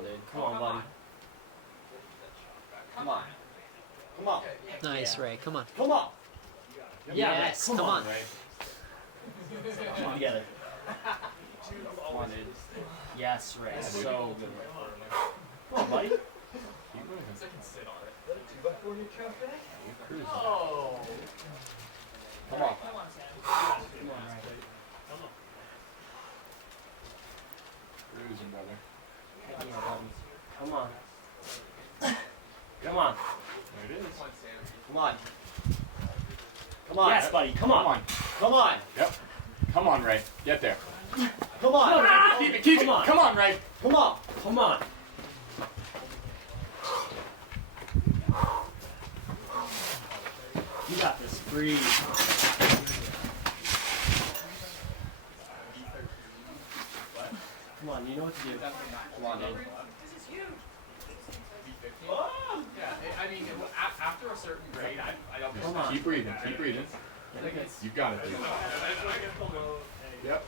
on, dude. Come on, buddy. Come on. Come on. Nice, Ray. Come on. Come on. Yes, come on. Ray. Come on together. Come on, dude. Yes, Ray. So good. Come on, buddy. Keep moving. I can sit on it. Oh. Come on. Come on, Sam. Come on, Ray. Cruising, brother. Come on. Come on. There it is. Come on. Come on. Yes, buddy. Come on. Come on. Come on. Yep. Come on, Ray. Get there. Come on. Ah, keep it, keep Come it. on. Come on, Ray. Come on. Come on. You got this. Breathe. Come on, you know what to do. Come on, dude. This is huge. V14? Yeah, I mean, after a certain grade, I don't Come on. Keep breathing. Keep breathing. You got it, dude. Yep.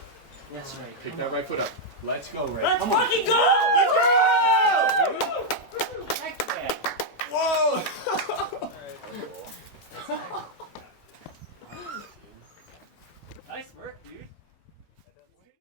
Yes, Ray. Pick that right foot up. Let's go, Ray. Let's Come on. fucking go! Let's go!